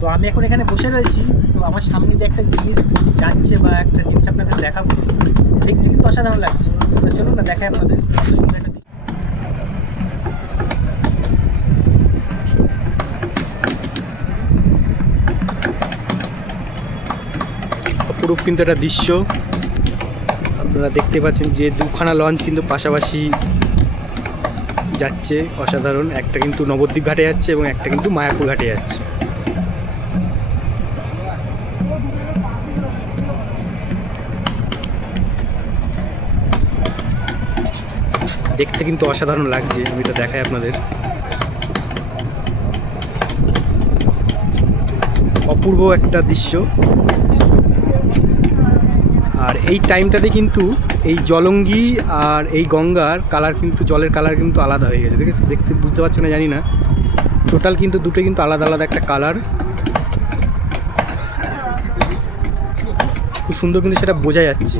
তো আমি এখন এখানে বসে রয়েছি। তো আমার সামনে দিয়ে একটা জিনিস যাচ্ছে বা একটা জিনিস আপনাদের দেখাবো, দেখতে কিন্তু অসাধারণ লাগছে। তো চলুন না দেখাই আপনাদের কত সুন্দর একটা দিক। অপরূপ কিন্তু একটা দৃশ্য আপনারা দেখতে পাচ্ছেন, যে দুখানা লঞ্চ কিন্তু পাশাপাশি যাচ্ছে, অসাধারণ। একটা কিন্তু নবদ্বীপ ঘাটে যাচ্ছে এবং একটা কিন্তু মায়াপুর ঘাটে যাচ্ছে। দেখতে কিন্তু অসাধারণ লাগছে, আমি তো দেখাই আপনাদের। অপূর্ব একটা দৃশ্য। আর এই টাইমটাতে কিন্তু এই জলঙ্গি আর এই গঙ্গার কালার কিন্তু, জলের কালার কিন্তু আলাদা হয়ে গেছে, দেখেছি? দেখতে বুঝতে পারছো না জানি না, টোটাল কিন্তু দুটোই কিন্তু আলাদা আলাদা একটা কালার। খুব সুন্দর কিন্তু সেটা বোঝা যাচ্ছে।